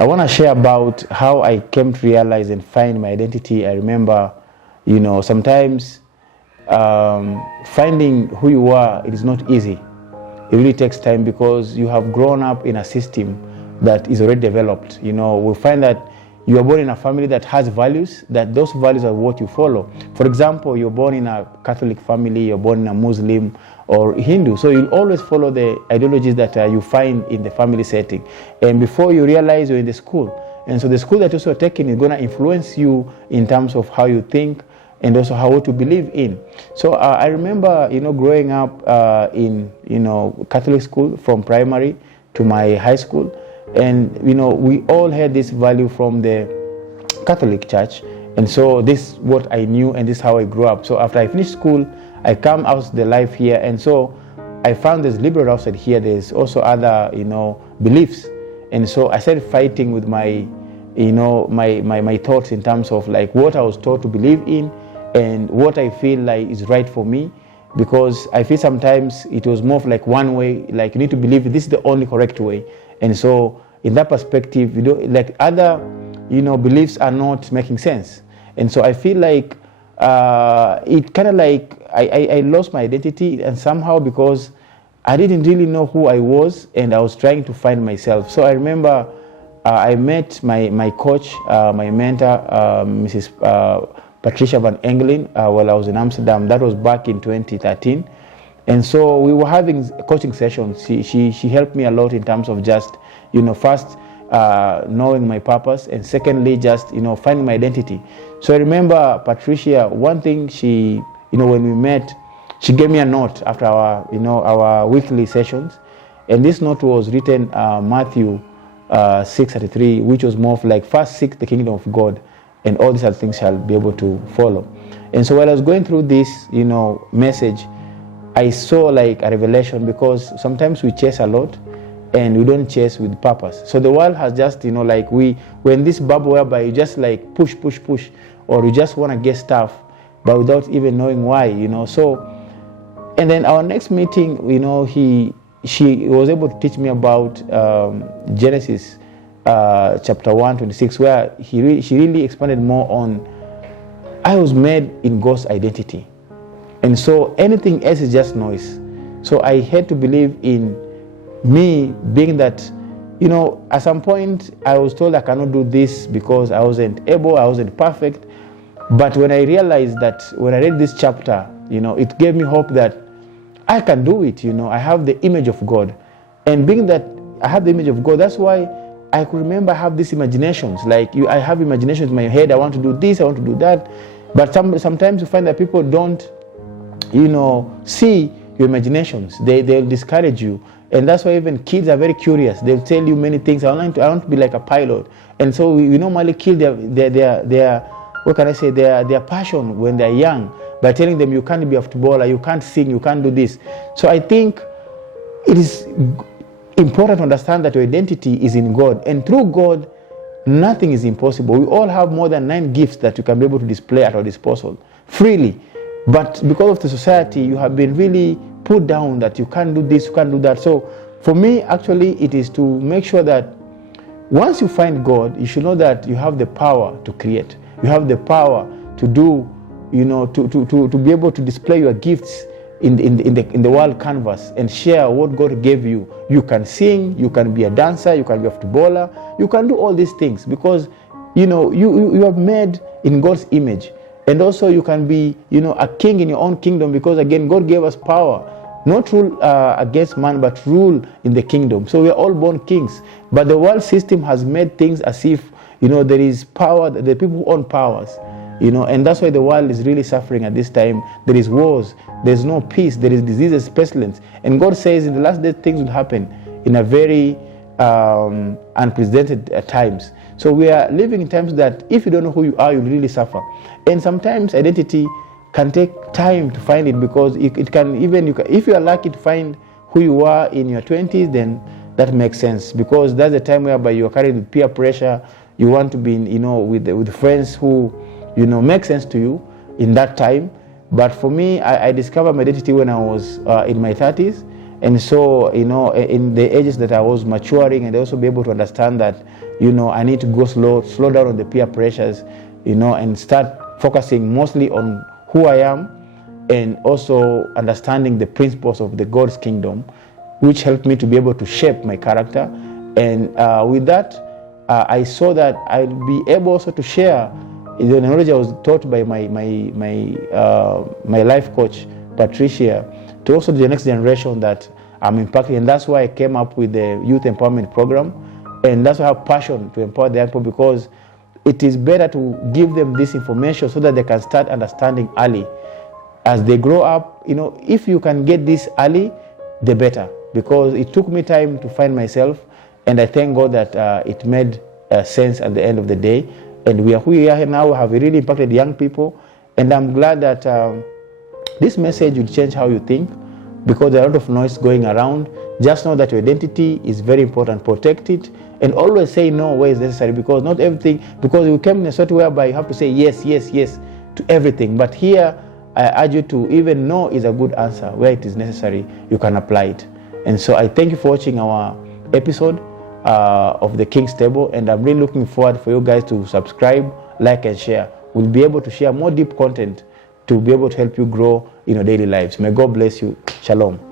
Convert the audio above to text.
I want to share about how I came to realize and find my identity. I remember, sometimes finding who you are, it is not easy. It really takes time because you have grown up in a system that is already developed. We find that you are born in a family that has values, that those values are what you follow. For example, you're born in a Catholic family, you're born in a Muslim or Hindu, so you'll always follow the ideologies that you find in the family setting. And before you realize, you're in the school. And so the school that you're also taking is going to influence you in terms of how you think and also how to believe in. So I remember, growing up in, Catholic school from primary to my high school. And, we all had this value from the Catholic Church. And so this is what I knew and this is how I grew up. So after I finished school, I come out the life here. And so I found there's liberal outside here. There's also other, beliefs. And so I started fighting with my, my thoughts in terms of like what I was taught to believe in and what I feel like is right for me. Because I feel sometimes it was more of like one way, like you need to believe this is the only correct way. And so in that perspective, like other, beliefs are not making sense. And so I feel like it kind of like I lost my identity, and somehow because I didn't really know who I was and I was trying to find myself. So I remember I met my coach, my mentor, Mrs. Patricia Van Engelen, while I was in Amsterdam. That was back in 2013. And so we were having coaching sessions. She helped me a lot in terms of just, first knowing my purpose, and secondly, just, finding my identity. So I remember Patricia, one thing she, when we met, she gave me a note after our weekly sessions. And this note was written Matthew 6:33, which was more of like, first seek the kingdom of God, and all these other things shall be able to follow. And so while I was going through this, message, I saw like a revelation, because sometimes we chase a lot and we don't chase with purpose. So the world has just, we're in this bubble whereby you just like push, or you just want to get stuff, but without even knowing why, So, and then our next meeting, she was able to teach me about Genesis chapter 1:26, where she really expanded more on I was made in God's identity. And so anything else is just noise. So I had to believe in me being that, at some point I was told I cannot do this because I wasn't able, I wasn't perfect. But when I realized that, when I read this chapter, it gave me hope that I can do it. I have the image of God. And being that I have the image of God, that's why I could remember I have these imaginations. Like I have imaginations in my head. I want to do this, I want to do that. But sometimes you find that people don't, see your imaginations. They'll discourage you. And that's why even kids are very curious. They'll tell you many things. I want to be like a pilot. And so we normally kill their what can I say, their passion when they're young by telling them you can't be a footballer, you can't sing, you can't do this. So I think it is important to understand that your identity is in God. And through God, nothing is impossible. We all have more than 9 gifts that you can be able to display at our disposal freely. But because of the society, you have been really put down that you can't do this, you can't do that. So for me, actually, it is to make sure that once you find God, you should know that you have the power to create. You have the power to do, to be able to display your gifts in the world canvas and share what God gave you. You can sing, you can be a dancer, you can be a footballer, you can do all these things because, you are made in God's image. And also you can be, a king in your own kingdom because, again, God gave us power. Not rule against man, but rule in the kingdom. So we are all born kings. But the world system has made things as if, there is power, the people who own powers. And that's why the world is really suffering at this time. There is wars, there's no peace, there is diseases, pestilence. And God says in the last days things will happen in a very unprecedented times. So we are living in times that if you don't know who you are, you'll really suffer. And sometimes identity can take time to find it, because it can even, if you are lucky to find who you are in your 20s, then that makes sense, because that's the time whereby you are carried with peer pressure. You want to be, with friends who, make sense to you in that time. But for me, I discovered my identity when I was in my 30s, And so, in the ages that I was maturing, and also be able to understand that, I need to go slow down on the peer pressures, and start focusing mostly on who I am, and also understanding the principles of the God's kingdom, which helped me to be able to shape my character. And with that, I saw that I'll be able also to share the knowledge I was taught by my life coach, Patricia, to also the next generation that I'm impacting. And that's why I came up with the Youth Empowerment Program. And that's why I have passion to empower the young people, because it is better to give them this information so that they can start understanding early. As they grow up, if you can get this early, the better. Because it took me time to find myself, and I thank God that it made sense at the end of the day. And we are who we are now. We have really impacted young people, and I'm glad that this message will change how you think, because there are a lot of noise going around. Just know that your identity is very important. Protect it, and always say no where is necessary, because not everything, because we came in a sort whereby you have to say yes to everything. But here, I urge you to even no is a good answer. Where it is necessary, you can apply it. And so I thank you for watching our episode of the King's Table, and I'm really looking forward for you guys to subscribe, like, and share. We'll be able to share more deep content to be able to help you grow in your daily lives. May God bless you. Shalom.